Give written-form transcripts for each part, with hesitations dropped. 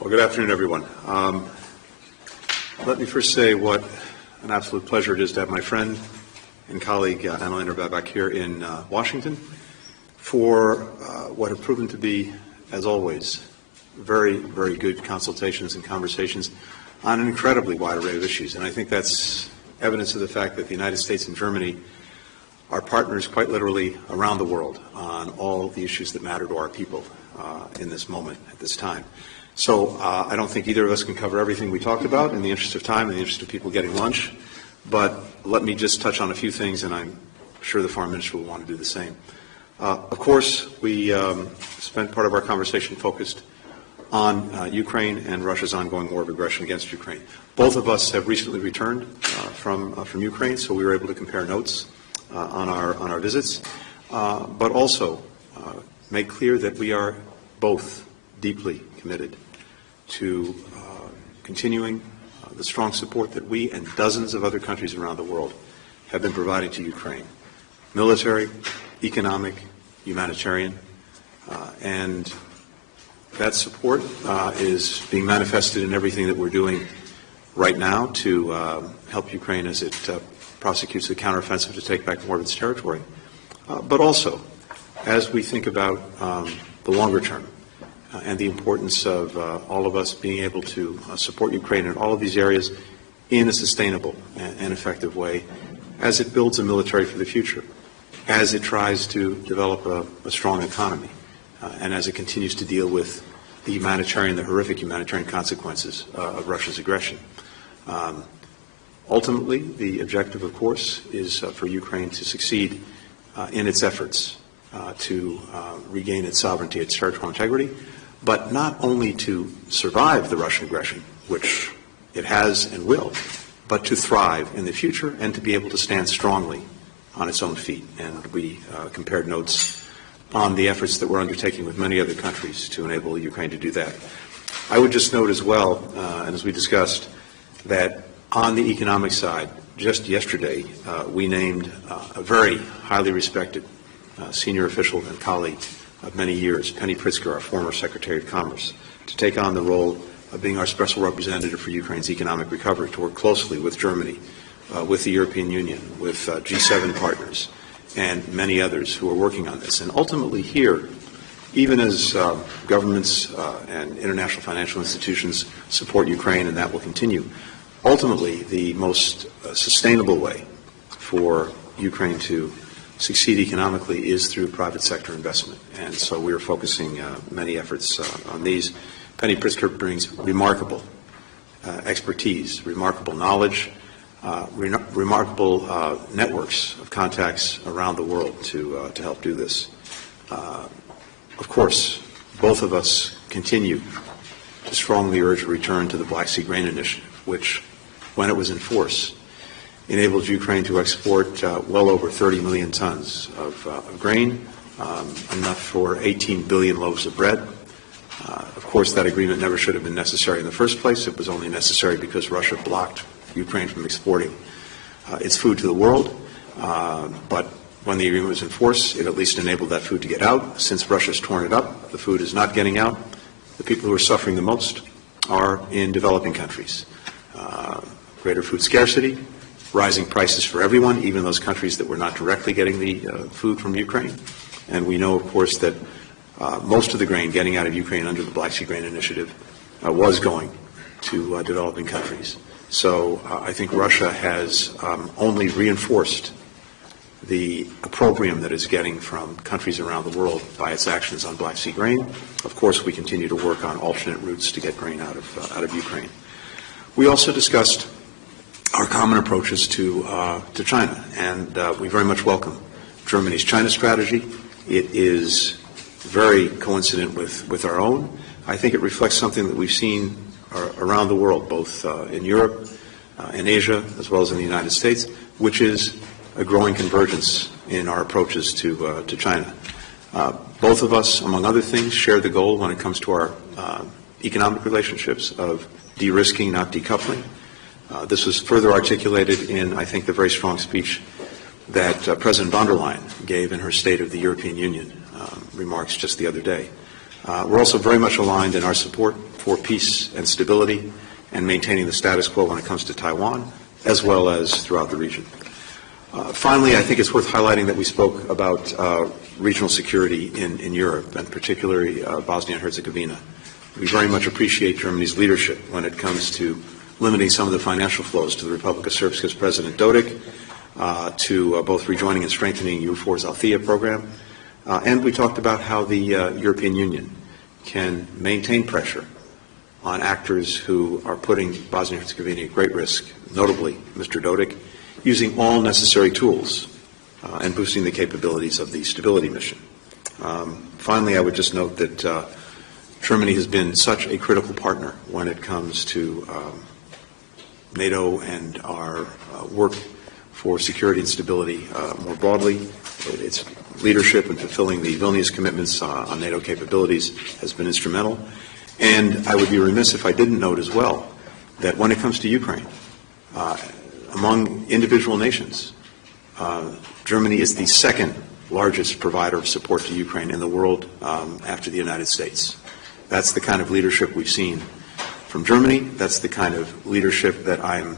Well, good afternoon, everyone. Let me first say what an absolute pleasure it is to have my friend and colleague Annalena Baerbock here in Washington for what have proven to be, as always, very, very good consultations and conversations on an incredibly wide array of issues. And I think that's evidence of the fact that the United States and Germany are partners quite literally around the world on all the issues that matter to our people in this moment, at this time. So I don't think either of us can cover everything we talked about in the interest of time, in the interest of people getting lunch, but let me just touch on a few things, and I'm sure the Foreign Minister will want to do the same. Of course, we spent part of our conversation focused on Ukraine and Russia's ongoing war of aggression against Ukraine. Both of us have recently returned from Ukraine, so we were able to compare notes on our visits, but also make clear that we are both deeply committed to continuing the strong support that we and dozens of other countries around the world have been providing to Ukraine. Military, economic, humanitarian, and that support is being manifested in everything that we're doing right now to help Ukraine as it prosecutes the counteroffensive to take back more of its territory, but also as we think about the longer term and the importance of all of us being able to support Ukraine in all of these areas in a sustainable and effective way as it builds a military for the future, as it tries to develop a strong economy, and as it continues to deal with the horrific humanitarian consequences of Russia's aggression. Ultimately, the objective, of course, is for Ukraine to succeed in its efforts to regain its sovereignty, its territorial integrity, but not only to survive the Russian aggression, which it has and will, but to thrive in the future and to be able to stand strongly on its own feet. And we compared notes on the efforts that we're undertaking with many other countries to enable Ukraine to do that. I would just note as well, and as we discussed, that on the economic side, just yesterday, we named a very highly respected senior official and colleague of many years, Penny Pritzker, our former Secretary of Commerce, to take on the role of being our special representative for Ukraine's economic recovery, to work closely with Germany, with the European Union, with G7 partners, and many others who are working on this. And ultimately here, even as governments and international financial institutions support Ukraine, and that will continue, ultimately the most sustainable way for Ukraine to succeed economically is through private sector investment. And so we are focusing many efforts on these. Penny Pritzker brings remarkable expertise, remarkable knowledge, remarkable networks of contacts around the world to help do this. Of course, both of us continue to strongly urge a return to the Black Sea Grain Initiative, which, when it was in force, enabled Ukraine to export well over 30 million tons of grain, enough for 18 billion loaves of bread. Of course, that agreement never should have been necessary in the first place. It was only necessary because Russia blocked Ukraine from exporting its food to the world. But when the agreement was in force, it at least enabled that food to get out. Since Russia's torn it up, the food is not getting out. The people who are suffering the most are in developing countries. Greater food scarcity, rising prices for everyone, even those countries that were not directly getting the food from Ukraine. And we know, of course, that most of the grain getting out of Ukraine under the Black Sea Grain Initiative was going to developing countries. So I think Russia has only reinforced the opprobrium that it's getting from countries around the world by its actions on Black Sea grain. Of course, we continue to work on alternate routes to get grain out of Ukraine. We also discussed our common approaches to China, and we very much welcome Germany's China strategy. It is very coincident with our own. I think it reflects something that we've seen around the world, both in Europe, in Asia, as well as in the United States, which is a growing convergence in our approaches to China. Both of us, among other things, share the goal when it comes to our economic relationships of de-risking, not decoupling. This was further articulated in, I think, the very strong speech that President von der Leyen gave in her State of the European Union remarks just the other day. We're also very much aligned in our support for peace and stability and maintaining the status quo when it comes to Taiwan, as well as throughout the region. Finally, I think it's worth highlighting that we spoke about regional security in Europe, and particularly Bosnia and Herzegovina. We very much appreciate Germany's leadership when it comes to limiting some of the financial flows to the Republic of Srpska's President Dodik, to both rejoining and strengthening EUFOR's Althea program. And we talked about how the European Union can maintain pressure on actors who are putting Bosnia and Herzegovina at great risk, notably Mr. Dodik, using all necessary tools and boosting the capabilities of the stability mission. Finally, I would just note that Germany has been such a critical partner when it comes to NATO and our work for security and stability more broadly. Its leadership in fulfilling the Vilnius commitments on NATO capabilities has been instrumental. And I would be remiss if I didn't note as well that when it comes to Ukraine, among individual nations, Germany is the second largest provider of support to Ukraine in the world after the United States. That's the kind of leadership we've seen from Germany. That's the kind of leadership that I'm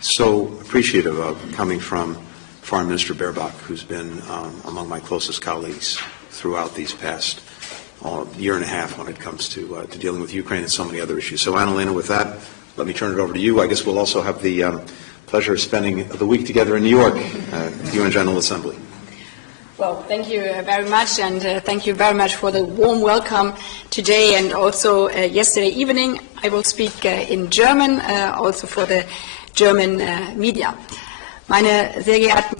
so appreciative of coming from Foreign Minister Baerbock, who's been among my closest colleagues throughout these past year and a half when it comes to dealing with Ukraine and so many other issues. So, Annalena, with that, let me turn it over to you. I guess we'll also have the pleasure of spending the week together in New York, UN General Assembly. Well, thank you very much, and thank you very much for the warm welcome today and also yesterday evening. I will speak in German, also for the German media. Meine sehr geehrten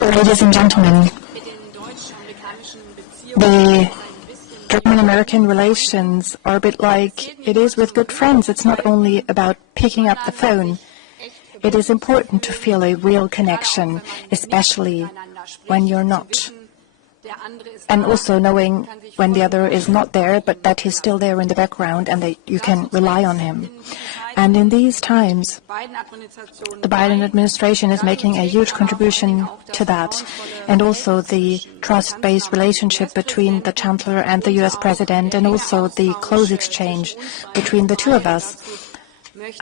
Ladies and gentlemen, the German-American relations are a bit like it is with good friends. It's not only about picking up the phone. It is important to feel a real connection, especially when you're not. And also knowing when the other is not there, but that he's still there in the background and that you can rely on him. And in these times, the Biden administration is making a huge contribution to that. And also the trust-based relationship between the Chancellor and the US President, and also the close exchange between the two of us.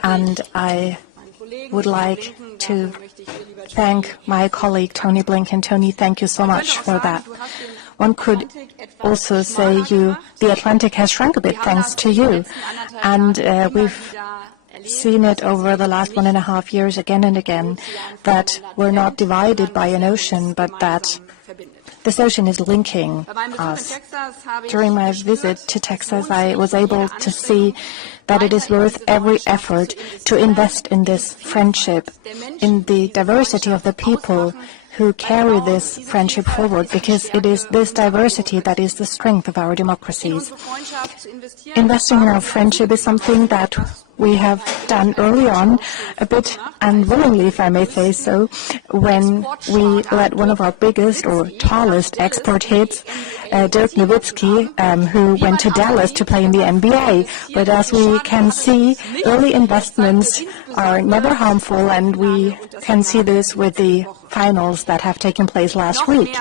And I would like to thank my colleague Tony Blinken. Tony, thank you so much for that. One could also say the Atlantic has shrunk a bit thanks to you. And we've seen it over the last 1.5 years again and again, that we're not divided by an ocean, but that this ocean is linking us. During my visit to Texas, I was able to see that it is worth every effort to invest in this friendship, in the diversity of the people who carry this friendship forward, because it is this diversity that is the strength of our democracies. Investing in our friendship is something that we have done early on, a bit unwillingly, if I may say so, when we let one of our biggest or tallest export hits, Dirk Nowitzki, who went to Dallas to play in the NBA. But as we can see, early investments are never harmful, and we can see this with the finals that have taken place last week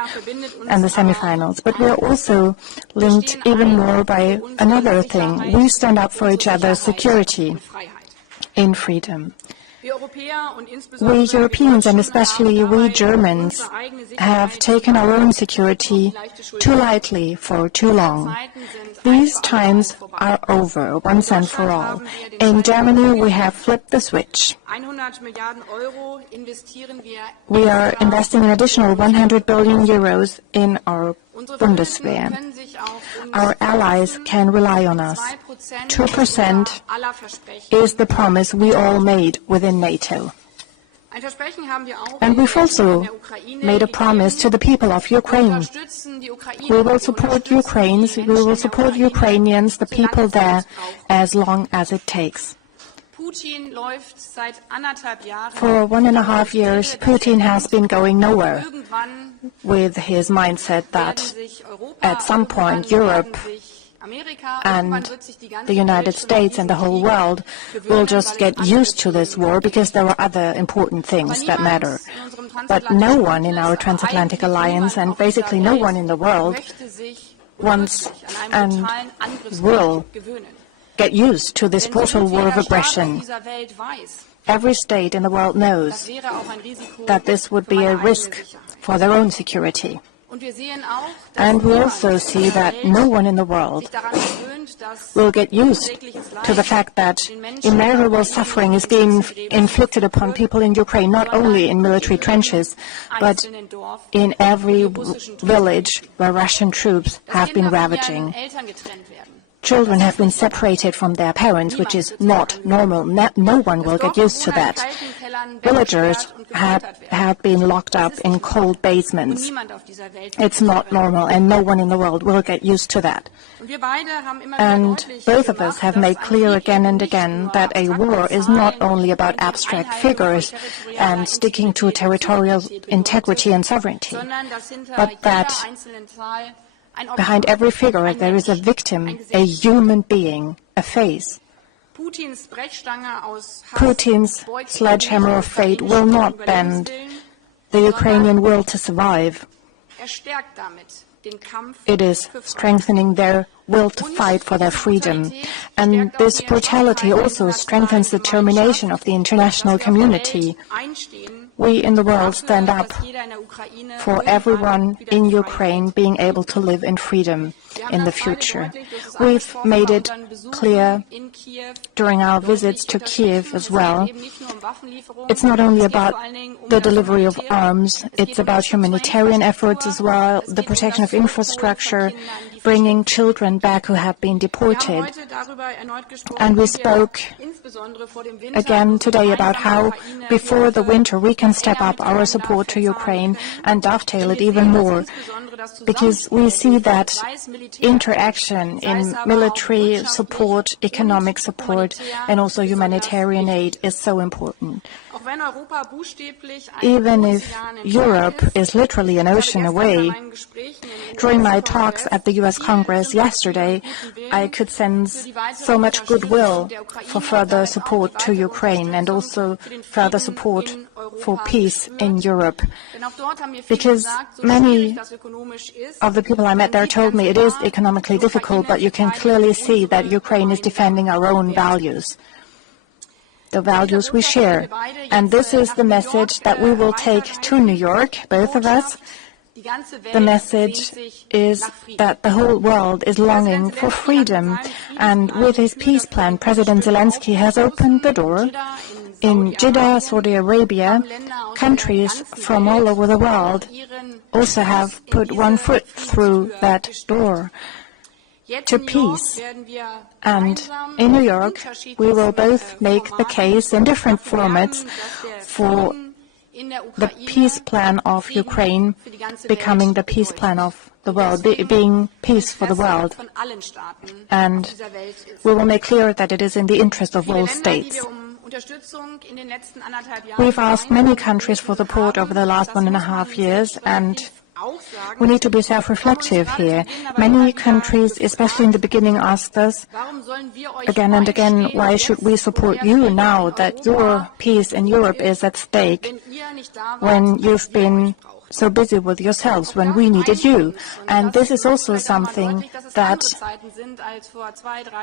and the semifinals. But we're also linked even more by another thing. We stand up for each other's security in freedom. We Europeans, and especially we Germans, have taken our own security too lightly for too long. These times are over, once and for all. In Germany, we have flipped the switch. We are investing an additional 100 billion euros in our Bundeswehr. Our allies can rely on us. 2% is the promise we all made within NATO. And we've also made a promise to the people of Ukraine. We will support Ukrainians, the people there, as long as it takes. For 1.5 years, Putin has been going nowhere with his mindset that at some point Europe and the United States and the whole world will just get used to this war because there are other important things that matter. But no one in our transatlantic alliance, and basically no one in the world, wants and will get used to this brutal war of aggression. Every state in the world knows that this would be a risk for their own security. And we also see that no one in the world will get used to the fact that immeasurable suffering is being inflicted upon people in Ukraine, not only in military trenches, but in every village where Russian troops have been ravaging. Children have been separated from their parents, which is not normal. No one will get used to that. Villagers have been locked up in cold basements. It's not normal, and no one in the world will get used to that. And both of us have made clear again and again that a war is not only about abstract figures and sticking to territorial integrity and sovereignty, but that behind every figure there is a victim, a human being, a face. Putin's sledgehammer of fate will not bend the Ukrainian will to survive. It is strengthening their will to fight for their freedom. And this brutality also strengthens the determination of the international community. We in the world stand up for everyone in Ukraine being able to live in freedom in the future. We've made it clear during our visits to Kiev as well. It's not only about the delivery of arms, it's about humanitarian efforts as well, the protection of infrastructure, bringing children back who have been deported. And we spoke again today about how before the winter we can step up our support to Ukraine and dovetail it even more, because we see that interaction in military support, economic support, and also humanitarian aid is so important. Even if Europe is literally an ocean away, during my talks at the US Congress yesterday, I could sense so much goodwill for further support to Ukraine and also further support for peace in Europe. Because many of the people I met there told me it is economically difficult, but you can clearly see that Ukraine is defending our own values, the values we share. And this is the message that we will take to New York, both of us. The message is that the whole world is longing for freedom. And with his peace plan, President Zelensky has opened the door. In Jeddah, Saudi Arabia, countries from all over the world also have put one foot through that door to peace. And in New York, we will both make the case in different formats for the peace plan of Ukraine becoming the peace plan of the world, being peace for the world. And we will make clear that it is in the interest of all states. We've asked many countries for support over the last 1.5 years, and we need to be self-reflective here. Many countries, especially in the beginning, asked us again and again, why should we support you now that your peace in Europe is at stake when you've been so busy with yourselves, when we needed you? And this is also something that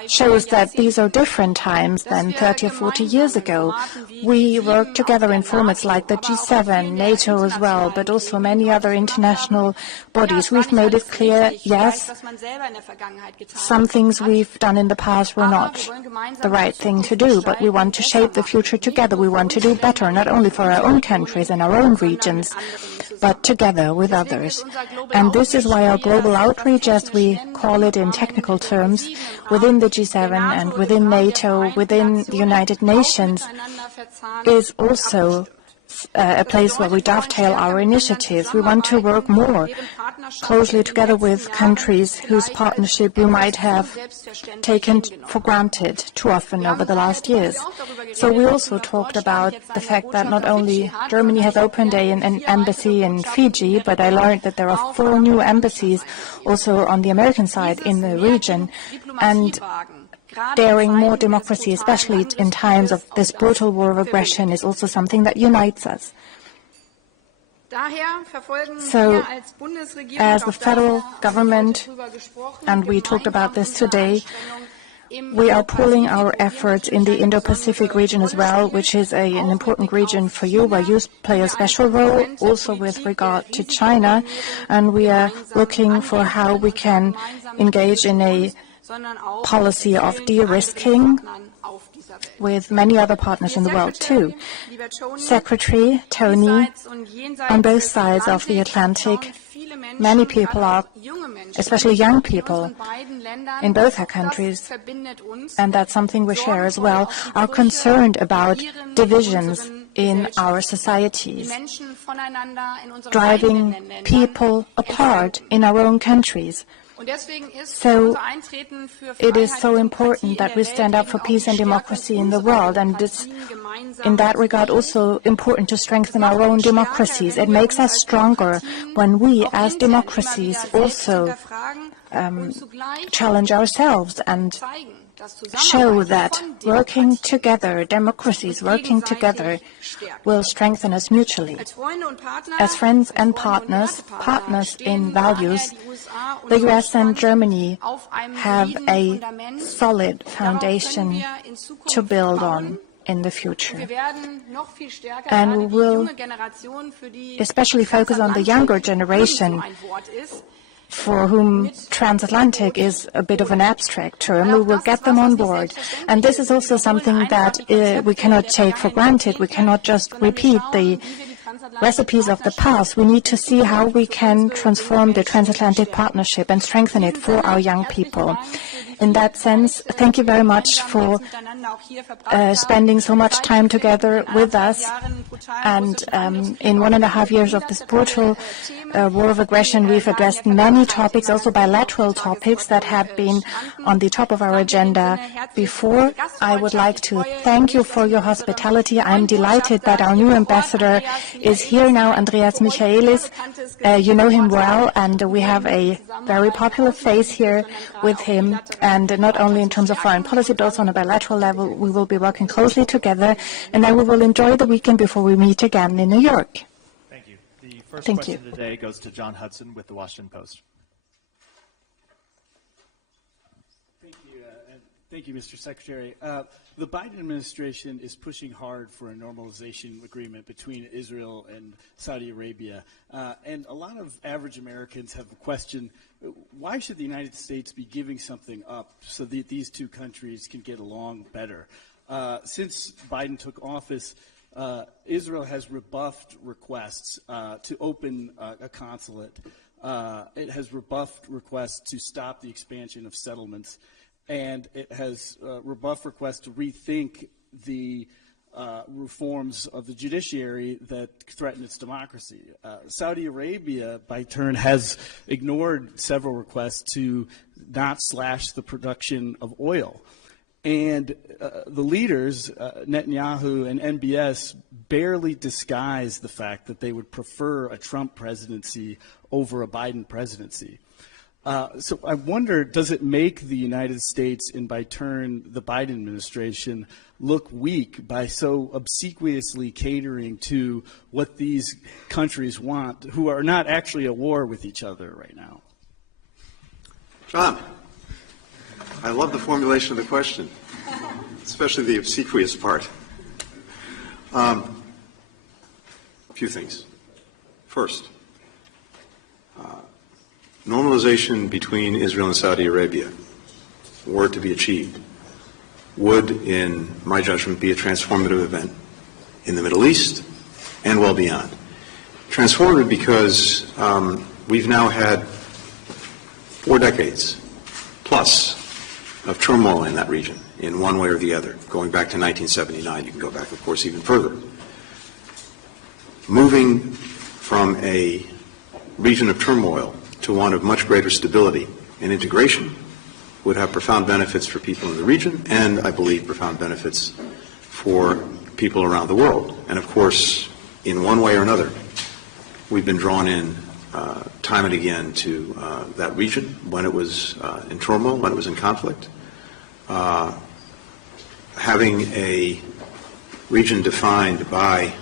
shows that these are different times than 30 or 40 years ago. We work together in formats like the G7, NATO as well, but also many other international bodies. We've made it clear, yes, some things we've done in the past were not the right thing to do, but we want to shape the future together. We want to do better, not only for our own countries and our own regions, but together with others. And this is why our global outreach, as we call it in technical terms, within the G7 and within NATO, within the United Nations, is also a place where we dovetail our initiatives. We want to work more closely together with countries whose partnership you might have taken for granted too often over the last years. So we also talked about the fact that not only Germany has opened an embassy in Fiji, but I learned that there are 4 new embassies also on the American side in the region. And daring more democracy, especially in times of this brutal war of aggression, is also something that unites us. So, as the federal government, and we talked about this today, we are pooling our efforts in the Indo-Pacific region as well, which is an important region for you, where you play a special role, also with regard to China. And we are looking for how we can engage in a policy of de-risking with many other partners in the world too. Secretary Tony, on both sides of the Atlantic, many people are, especially young people, in both our countries, and that's something we share as well, are concerned about divisions in our societies, driving people apart in our own countries. So it is so important that we stand up for peace and democracy in the world, and it's in that regard also important to strengthen our own democracies. It makes us stronger when we, as democracies, also challenge ourselves and show that working together, democracies working together, will strengthen us mutually. As friends and partners, partners in values, the US and Germany have a solid foundation to build on in the future. And we will especially focus on the younger generation, for whom transatlantic is a bit of an abstract term. We will get them on board. And this is also something that we cannot take for granted. We cannot just repeat the recipes of the past. We need to see how we can transform the transatlantic partnership and strengthen it for our young people. In that sense, thank you very much for spending so much time together with us. And in 1.5 years of this brutal war of aggression, we've addressed many topics, also bilateral topics that had been on the top of our agenda before. I would like to thank you for your hospitality. I'm delighted that our new ambassador is here now, Andreas Michaelis. You know him well, and we have a very popular face here with him. And not only in terms of foreign policy, but also on a bilateral level, we will be working closely together. And then we will enjoy the weekend before we meet again in New York. Thank you. The first question today goes to John Hudson with the Washington Post. Thank you, Mr. Secretary. The Biden administration is pushing hard for a normalization agreement between Israel and Saudi Arabia. And a lot of average Americans have a question, why should the United States be giving something up so that these two countries can get along better? Since Biden took office, Israel has rebuffed requests to open a consulate. It has rebuffed requests to stop the expansion of settlements. And it has rebuffed requests to rethink the reforms of the judiciary that threaten its democracy. Saudi Arabia, by turn, has ignored several requests to not slash the production of oil. And the leaders, Netanyahu and MBS, barely disguise the fact that they would prefer a Trump presidency over a Biden presidency. So I wonder, does it make the United States and by turn the Biden administration look weak by so obsequiously catering to what these countries want, who are not actually at war with each other right now? John, I love the formulation of the question, especially the obsequious part. A few things. First, normalization between Israel and Saudi Arabia, were to be achieved, would, in my judgment, be a transformative event in the Middle East and well beyond. Transformative because we've now had 4 decades plus of turmoil in that region in one way or the other, going back to 1979. You can go back, of course, even further. Moving from a region of turmoil to one of much greater stability and integration would have profound benefits for people in the region and, I believe, profound benefits for people around the world. And, of course, in one way or another, we've been drawn in time and again to that region when it was in turmoil, when it was in conflict. Having a region defined by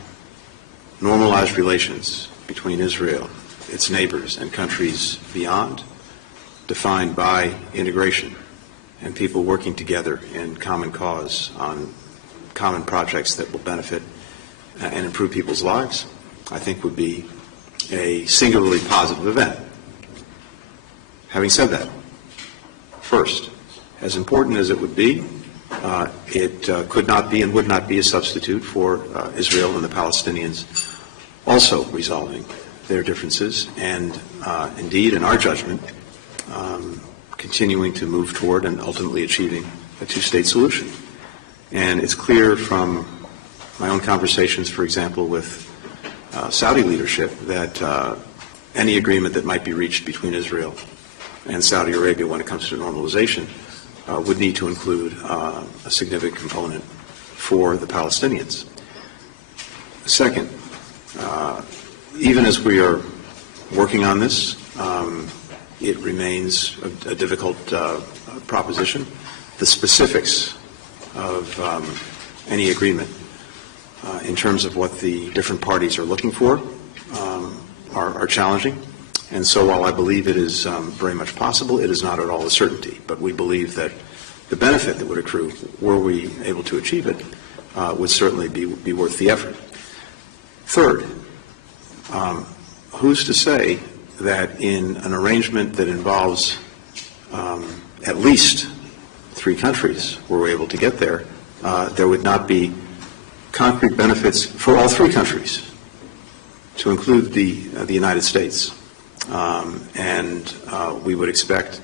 normalized relations between Israel, its neighbors, and countries beyond, defined by integration and people working together in common cause on common projects that will benefit and improve people's lives, I think would be a singularly positive event. Having said that, first, as important as it would be, it could not be and would not be a substitute for Israel and the Palestinians also resolving their differences and, indeed, in our judgment, continuing to move toward and ultimately achieving a two-state solution. And it's clear from my own conversations, for example, with Saudi leadership, that any agreement that might be reached between Israel and Saudi Arabia when it comes to normalization would need to include a significant component for the Palestinians. Second, even as we are working on this, it remains a difficult proposition. The specifics of any agreement in terms of what the different parties are looking for are challenging. And so while I believe it is very much possible, it is not at all a certainty. But we believe that the benefit that would accrue, were we able to achieve it, would certainly be worth the effort. Third, who's to say that in an arrangement that involves at least 3 countries, were we able to get there, there would not be concrete benefits for all 3 countries, to include the United States. And we would expect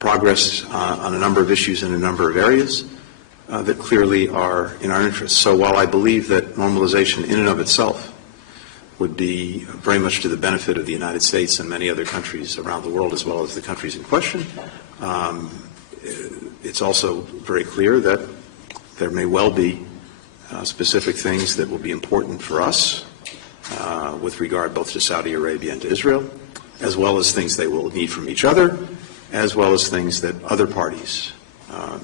progress on a number of issues in a number of areas that clearly are in our interest. So while I believe that normalization in and of itself would be very much to the benefit of the United States and many other countries around the world, as well as the countries in question, it's also very clear that there may well be specific things that will be important for us with regard both to Saudi Arabia and to Israel, as well as things they will need from each other, as well as things that other parties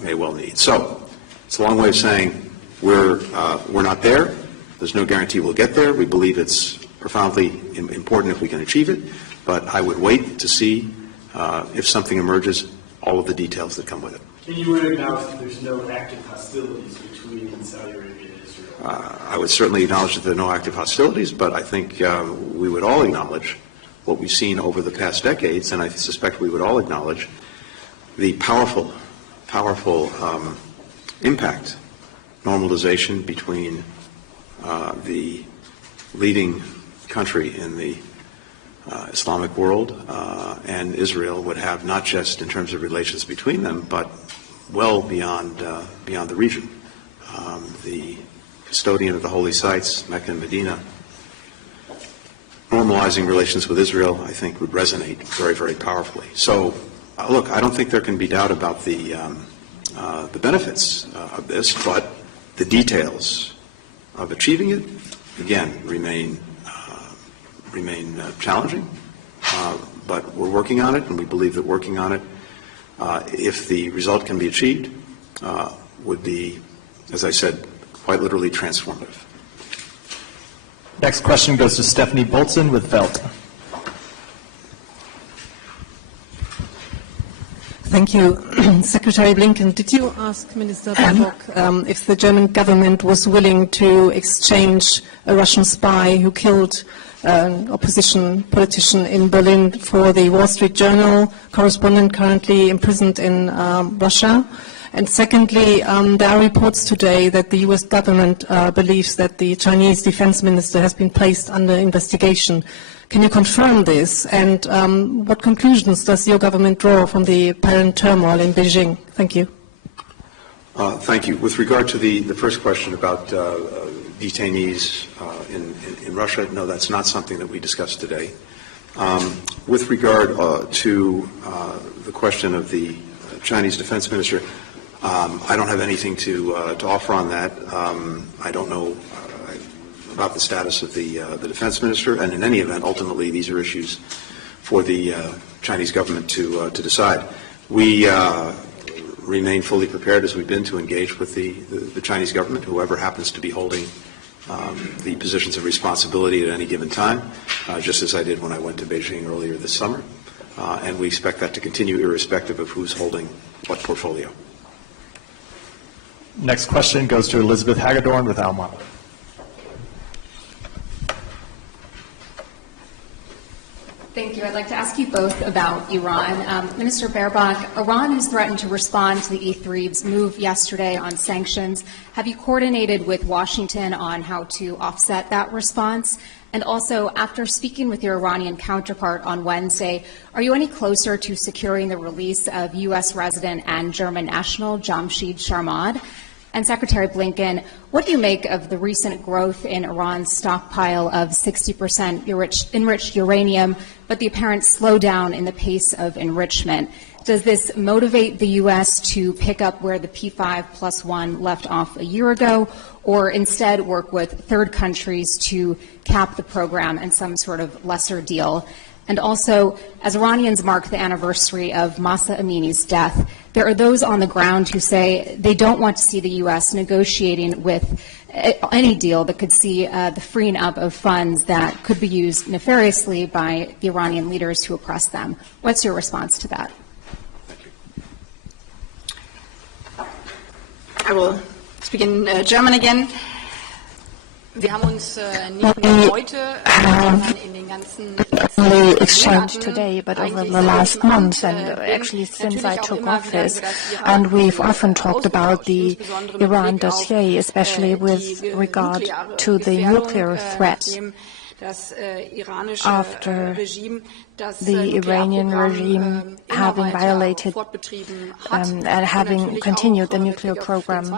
may well need. So it's a long way of saying we're not there. There's no guarantee we'll get there. We believe it's profoundly important if we can achieve it, but I would wait to see if something emerges, all of the details that come with it. And you would acknowledge that there's no active hostilities between Saudi Arabia and Israel? I would certainly acknowledge that there are no active hostilities, but I think we would all acknowledge what we've seen over the past decades, and I suspect we would all acknowledge the powerful impact normalization between the leading country in the Islamic world and Israel would have, not just in terms of relations between them, but well beyond the region. The custodian of the holy sites, Mecca and Medina, normalizing relations with Israel, I think, would resonate very, very powerfully. So, look, I don't think there can be doubt about the benefits of this, but the details of achieving it, again, remain challenging. But we're working on it, and we believe that working on it, if the result can be achieved, would be, as I said, quite literally transformative. Next question goes to Stephanie Bolton with Velt. Thank you. Secretary Blinken, did you ask Minister Baerbock if the German government was willing to exchange a Russian spy who killed an opposition politician in Berlin for the Wall Street Journal correspondent currently imprisoned in Russia? And secondly, there are reports today that the U.S. government believes that the Chinese defense minister has been placed under investigation. Can you confirm this? And what conclusions does your government draw from the apparent turmoil in Beijing? Thank you. Thank you. With regard to the first question about detainees in Russia, no, that's not something that we discussed today. With regard to the question of the Chinese defense minister, I don't have anything to offer on that. I don't know about the status of the defense minister, and in any event, ultimately, these are issues for the Chinese government to decide. We remain fully prepared, as we've been, to engage with the Chinese government, whoever happens to be holding the positions of responsibility at any given time, just as I did when I went to Beijing earlier this summer. And we expect that to continue irrespective of who's holding what portfolio. Next question goes to Elizabeth Hagedorn with Almar. Thank you. I'd like to ask you both about Iran. Minister Baerbock, Iran has threatened to respond to the E3's move yesterday on sanctions. Have you coordinated with Washington on how to offset that response? And also, after speaking with your Iranian counterpart on Wednesday, are you any closer to securing the release of U.S. resident and German national Jamshid Sharmad? And Secretary Blinken, what do you make of the recent growth in Iran's stockpile of 60% enriched uranium, but the apparent slowdown in the pace of enrichment? Does this motivate the U.S. to pick up where the P5+1 left off a year ago, or instead work with third countries to cap the program and some sort of lesser deal? And also, as Iranians mark the anniversary of Mahsa Amini's death, there are those on the ground who say they don't want to see the U.S. negotiating with any deal that could see the freeing up of funds that could be used nefariously by the Iranian leaders to oppress them. What's your response to that? I will speak in German again. Wir haben uns nicht nur heute, sondern in den ganzen only exchanged today, but over the last months, and actually since I took office. And we've often talked about the Iran dossier, especially with regard to the nuclear threat. After the Iranian regime having violated and having continued the nuclear program.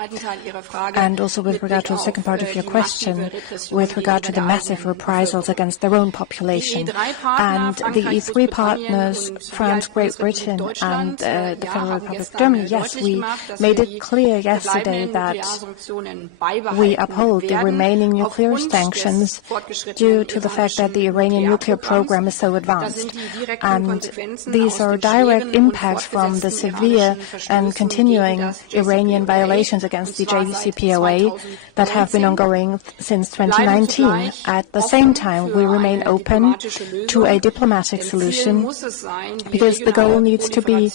And also with regard to the second part of your question, with regard to the massive reprisals against their own population. And the E3 partners, France, Great Britain, and the Federal Republic of Germany, yes, we made it clear yesterday that we uphold the remaining nuclear sanctions due to the fact that the Iranian nuclear program is so advanced. And these are direct impacts from the severe and continuing Iranian violations against the JCPOA that have been ongoing since 2019. At the same time, we remain open to a diplomatic solution because the goal needs to be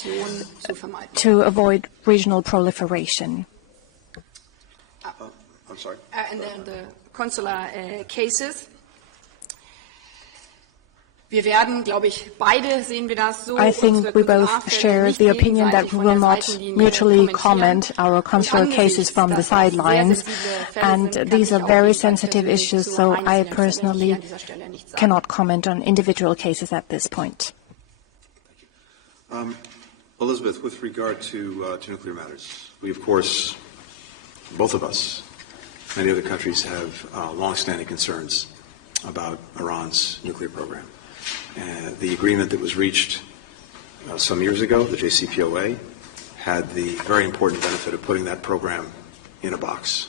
to avoid regional proliferation. I'm sorry. And then the consular cases. I think we both share the opinion that we will not mutually comment our consular cases from the sidelines, and these are very sensitive issues, so I personally cannot comment on individual cases at this point. Elizabeth, with regard to nuclear matters, we, of course, both of us, many other countries have long-standing concerns about Iran's nuclear program. The agreement that was reached some years ago, the JCPOA, had the very important benefit of putting that program in a box.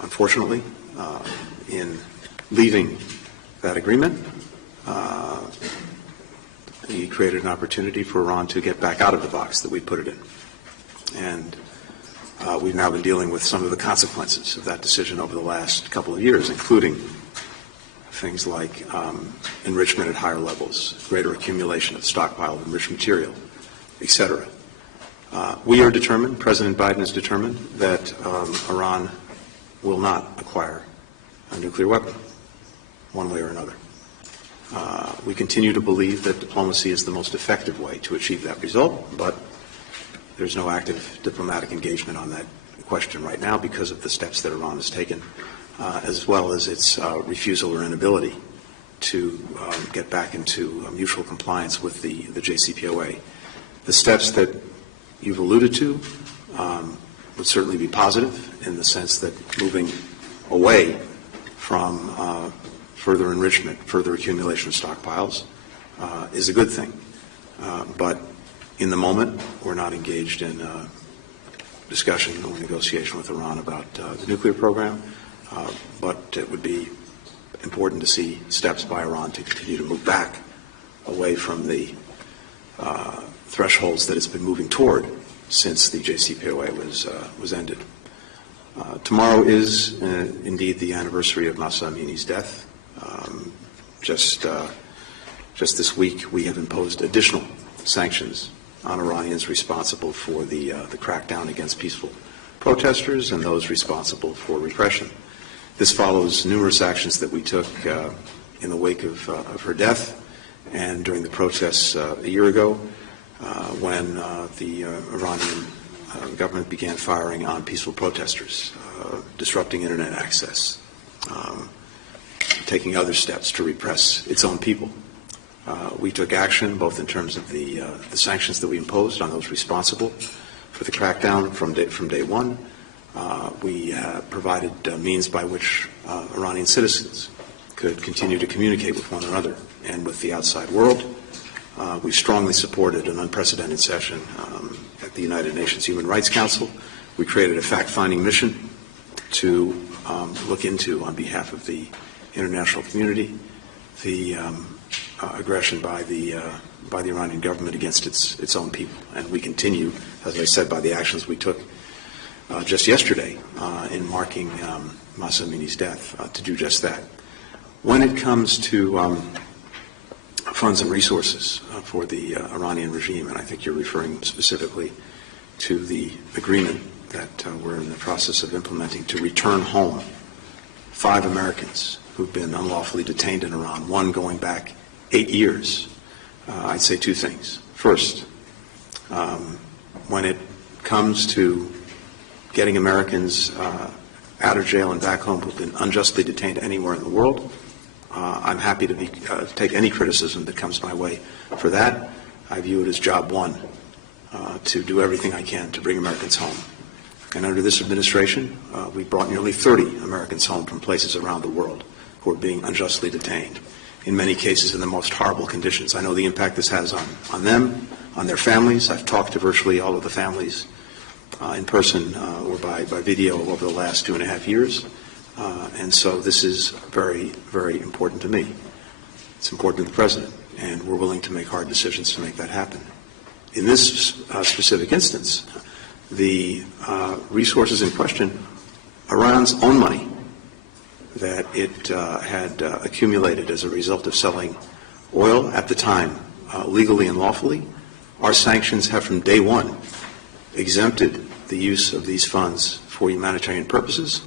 Unfortunately, in leaving that agreement, he created an opportunity for Iran to get back out of the box that we put it in. And we've now been dealing with some of the consequences of that decision over the last couple of years, including things like enrichment at higher levels, greater accumulation of stockpile of enriched material, etc. We are determined, President Biden is determined, that Iran will not acquire a nuclear weapon, one way or another. We continue to believe that diplomacy is the most effective way to achieve that result, but there's no active diplomatic engagement on that question right now because of the steps that Iran has taken, as well as its refusal or inability to get back into mutual compliance with the JCPOA. The steps that you've alluded to would certainly be positive in the sense that moving away from further enrichment, further accumulation of stockpiles is a good thing. But in the moment, we're not engaged in discussion or negotiation with Iran about the nuclear program. But it would be important to see steps by Iran to continue to move back away from the thresholds that it's been moving toward since the JCPOA was ended. Tomorrow is indeed the anniversary of Mahsa Amini's death. Just this week, we have imposed additional sanctions on Iranians responsible for the crackdown against peaceful protesters and those responsible for repression. This follows numerous actions that we took in the wake of her death and during the protests a year ago when the Iranian government began firing on peaceful protesters, disrupting internet access, taking other steps to repress its own people. We took action both in terms of the sanctions that we imposed on those responsible for the crackdown from day one. We provided means by which Iranian citizens could continue to communicate with one another and with the outside world. We strongly supported an unprecedented session at the United Nations Human Rights Council. We created a fact-finding mission to look into, on behalf of the international community, the aggression by the Iranian government against its own people. And we continue, as I said, by the actions we took just yesterday in marking Mahsa Amini's death to do just that. When it comes to funds and resources for the Iranian regime, and I think you're referring specifically to the agreement that we're in the process of implementing to return home 5 Americans who've been unlawfully detained in Iran, one going back 8 years, I'd say 2 things. First, when it comes to getting Americans out of jail and back home who've been unjustly detained anywhere in the world, I'm happy to take any criticism that comes my way for that. I view it as job one, to do everything I can to bring Americans home. And under this administration, we brought nearly 30 Americans home from places around the world who are being unjustly detained, in many cases in the most horrible conditions. I know the impact this has on them, on their families. I've talked to virtually all of the families in person or by video over the last 2.5 years. And so this is very, very important to me. It's important to the President, and we're willing to make hard decisions to make that happen. In this specific instance, the resources in question, Iran's own money that it had accumulated as a result of selling oil at the time, legally and lawfully, our sanctions have from day one exempted the use of these funds for humanitarian purposes,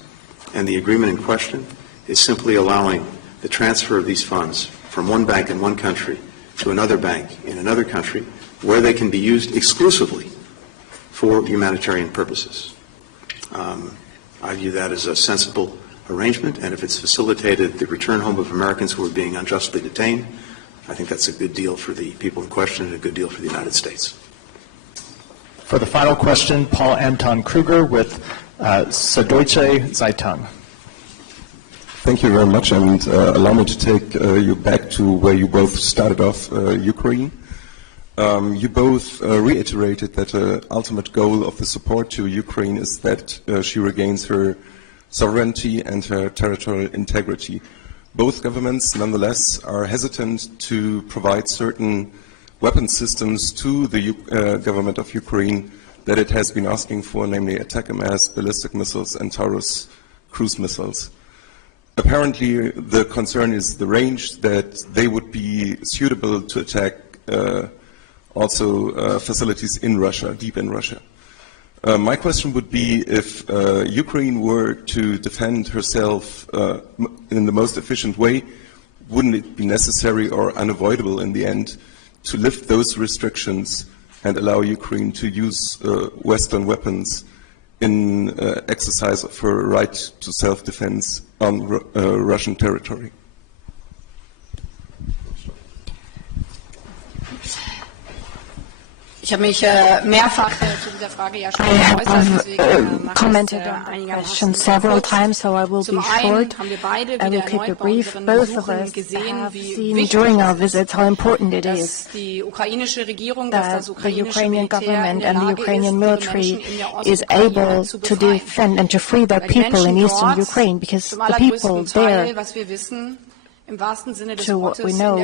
and the agreement in question is simply allowing the transfer of these funds from one bank in one country to another bank in another country where they can be used exclusively for humanitarian purposes. I view that as a sensible arrangement, and if it's facilitated the return home of Americans who are being unjustly detained, I think that's a good deal for the people in question and a good deal for the United States. For the final question, Paul Anton Kruger with Süddeutsche Zeitung. Thank you very much, and allow me to take you back to where you both started off, Ukraine. You both reiterated that the ultimate goal of the support to Ukraine is that she regains her sovereignty and her territorial integrity. Both governments, nonetheless, are hesitant to provide certain weapon systems to the government of Ukraine that it has been asking for, namely ATACMS, ballistic missiles, and Taurus cruise missiles. Apparently, the concern is the range, that they would be suitable to attack also facilities in Russia, deep in Russia. My question would be, if Ukraine were to defend herself in the most efficient way, wouldn't it be necessary or unavoidable in the end to lift those restrictions and allow Ukraine to use Western weapons in exercise of her right to self-defense on Russian territory? Ich habe mich mehrfach zu dieser Frage ja schon geäußert, deswegen commented on the question several times, so I will be short. I will keep it brief. Both of us have seen during our visits how important it is that the Ukrainian government and the Ukrainian military is able to defend and to free their people in eastern Ukraine, because the people there, to what we know,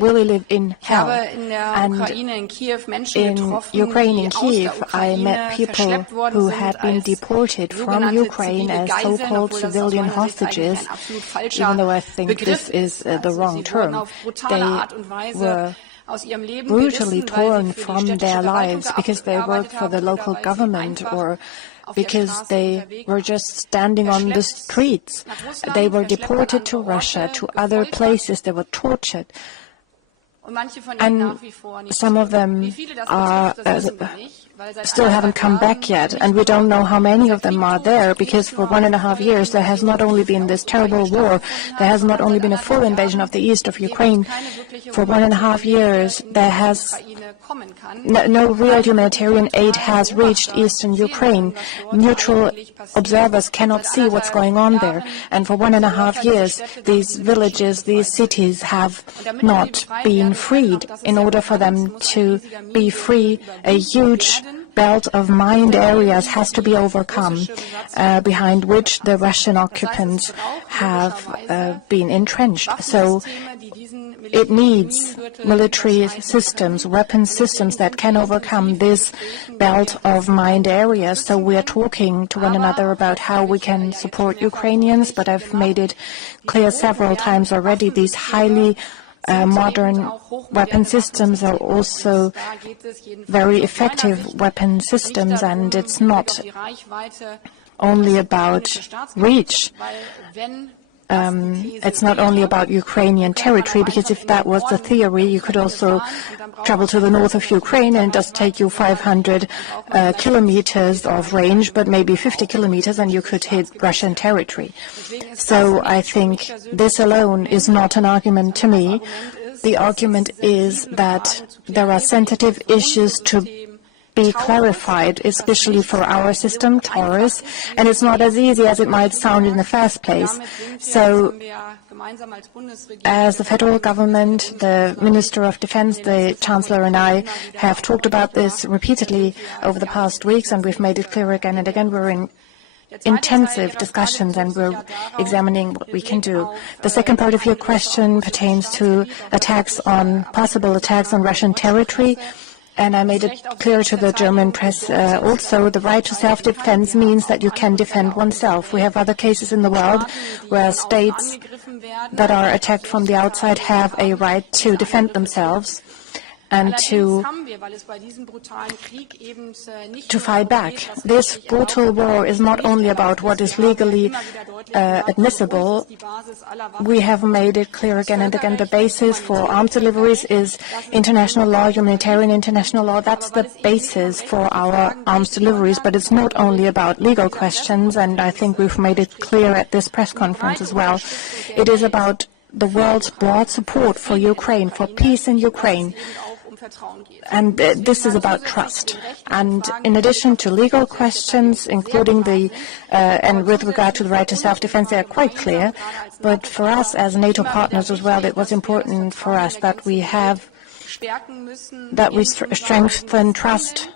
really live in Ich hell. habe in der And Ukraine, in Kiew, Menschen in getroffen, Ukraine, in die aus Kiev, der I Ukraine met people verschleppt worden who sind had been als deported from sogenannte Ukraine zivile as Geiseln, so-called obwohl das aus civilian meiner Sicht eigentlich hostages, ein absolut falscher even though I think Begriff this is the Also wrong sie wurden term. auf brutale They Art und Weise were aus ihrem Leben brutally gerissen, weil torn sie für die from städtische their Verwaltung lives because they worked gearbeitet for the haben oder local weil sie government einfach or auf der because Straße they unterwegs were waren. just standing on the streets. nach Russland, They were verschleppt an deported to andere Russia, Orte, to other gefoltert. places. They were tortured. Und manche von ihnen And nach wie vor nicht some of zurück. them Wie viele das are betrifft, das wissen wir nicht, weil seit still haven't 1,5 come back Jahren yet, and we don't know how many of them are there, because for 1.5 years there has not only been this terrible war, there has not only been a full invasion of the east of Ukraine. For 1.5 years there has no real humanitarian aid has reached eastern Ukraine. Neutral observers cannot see what's going on there, and for 1.5 years these villages, these cities have not been freed. In order for them to be free, a huge belt of mined areas has to be overcome, behind which the Russian occupants have been entrenched. So it needs military systems, weapon systems that can overcome this belt of mined areas. So we are talking to one another about how we can support Ukrainians, but I've made it clear several times already, these highly modern weapon systems are also very effective weapon systems, and it's not only about reach. It's not only about Ukrainian territory, because if that was the theory, you could also travel to the north of Ukraine and it does take you 500 kilometers of range, but maybe 50 kilometers, and you could hit Russian territory. So I think this alone is not an argument to me. The argument is that there are sensitive issues to be clarified, especially for our system, Taurus, and it's not as easy as it might sound in the first place. So, as the federal government, the Minister of Defense, the Chancellor and I have talked about this repeatedly over the past weeks, and we've made it clear again and again. We're in intensive discussions and we're examining what we can do. The second part of your question pertains to possible attacks on Russian territory. And I made it clear to the German press also, the right to self-defense means that you can defend oneself. We have other cases in the world where states that are attacked from the outside have a right to defend themselves and to fight back. This brutal war is not only about what is legally admissible. We have made it clear again and again, the basis for arms deliveries is international law, humanitarian international law. That's the basis for our arms deliveries, but it's not only about legal questions, and I think we've made it clear at this press conference as well. It is about the world's broad support for Ukraine, for peace in Ukraine. And this is about trust. And in addition to legal questions, including and with regard to the right to self-defense, they are quite clear. But for us as NATO partners as well, it was important for us that we strengthen trust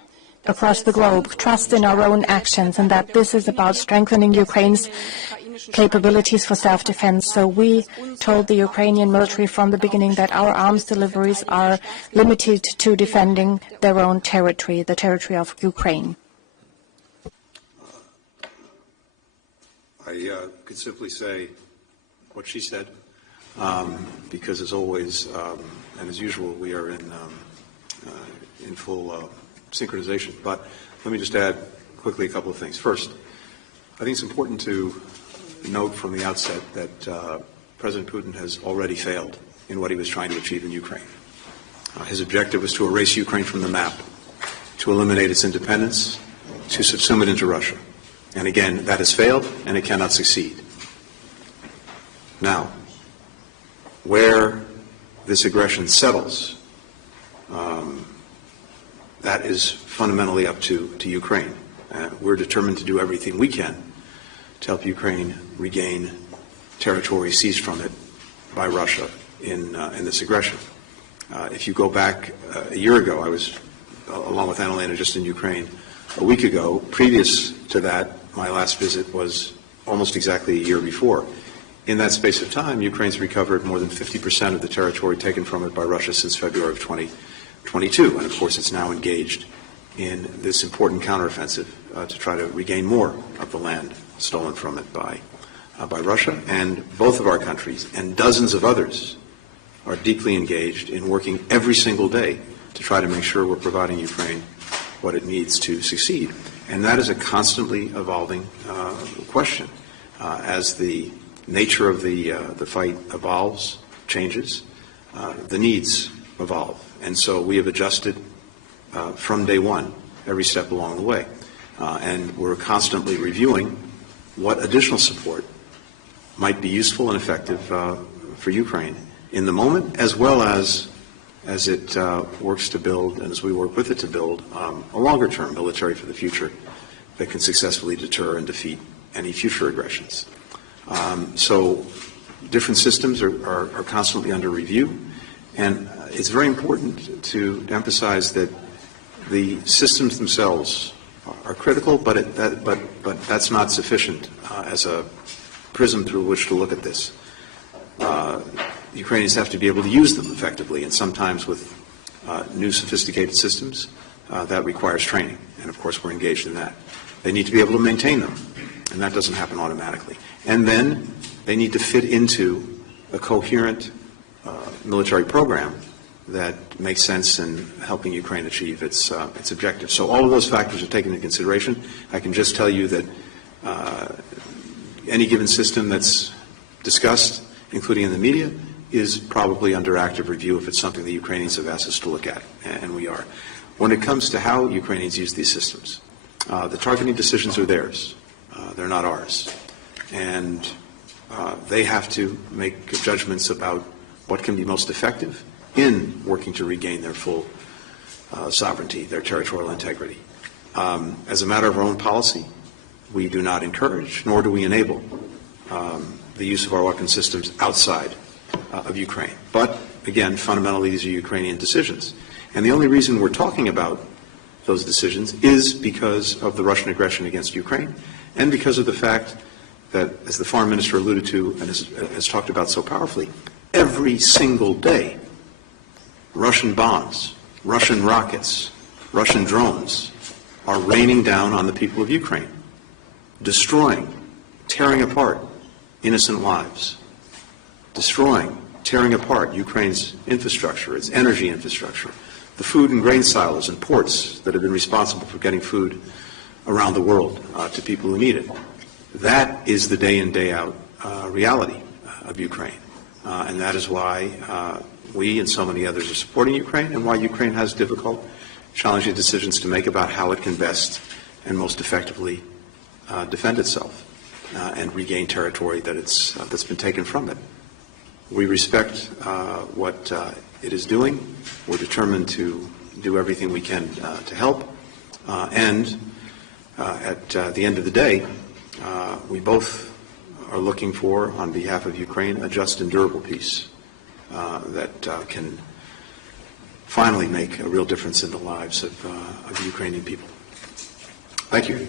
across the globe, trust in our own actions, and that this is about strengthening Ukraine's capabilities for self-defense. So we told the Ukrainian military from the beginning that our arms deliveries are limited to defending their own territory, the territory of Ukraine. I could simply say what she said, because as always, and as usual, we are in full synchronization. But let me just add quickly a couple of things. First, I think it's important to note from the outset that President Putin has already failed in what he was trying to achieve in Ukraine. His objective was to erase Ukraine from the map, to eliminate its independence, to subsume it into Russia. And again, that has failed, and it cannot succeed. Now, where this aggression settles, that is fundamentally up to Ukraine. We're determined to do everything we can to help Ukraine regain territory seized from it by Russia in this aggression. If you go back a year ago, I was, along with Annalena, just in Ukraine a week ago. Previous to that, my last visit was almost exactly a year before. In that space of time, Ukraine's recovered more than 50% of the territory taken from it by Russia since February of 2022. And of course, it's now engaged in this important counteroffensive to try to regain more of the land stolen from it by Russia. And both of our countries and dozens of others are deeply engaged in working every single day to try to make sure we're providing Ukraine what it needs to succeed. And that is a constantly evolving question. As the nature of the fight evolves, changes, the needs evolve. And so we have adjusted from day one, every step along the way. And we're constantly reviewing what additional support might be useful and effective for Ukraine in the moment, as well as it works to build, and as we work with it to build, a longer-term military for the future that can successfully deter and defeat any future aggressions. So different systems are constantly under review, and it's very important to emphasize that the systems themselves are critical, but that's not sufficient as a prism through which to look at this. Ukrainians have to be able to use them effectively, and sometimes with new sophisticated systems, that requires training, and of course we're engaged in that. They need to be able to maintain them, and that doesn't happen automatically. And then they need to fit into a coherent military program that makes sense in helping Ukraine achieve its objectives. So all of those factors are taken into consideration. I can just tell you that any given system that's discussed, including in the media, is probably under active review if it's something the Ukrainians have asked us to look at, and we are. When it comes to how Ukrainians use these systems, the targeting decisions are theirs. They're not ours. And they have to make judgments about what can be most effective in working to regain their full sovereignty, their territorial integrity. As a matter of our own policy, we do not encourage, nor do we enable, the use of our weapon systems outside of Ukraine. But, again, fundamentally, these are Ukrainian decisions. And the only reason we're talking about those decisions is because of the Russian aggression against Ukraine and because of the fact that, as the foreign minister alluded to and has talked about so powerfully, every single day, Russian bombs, Russian rockets, Russian drones are raining down on the people of Ukraine, destroying, tearing apart innocent lives, destroying, tearing apart Ukraine's infrastructure, its energy infrastructure, the food and grain silos and ports that have been responsible for getting food around the world to people who need it. That is the day in, day out reality of Ukraine. And that is why we and so many others are supporting Ukraine, and why Ukraine has difficult, challenging decisions to make about how it can best and most effectively defend itself and regain territory that's been taken from it. We respect what it is doing. We're determined to do everything we can to help. And at the end of the day, we both are looking for, on behalf of Ukraine, a just and durable peace that can finally make a real difference in the lives of the Ukrainian people. Thank you.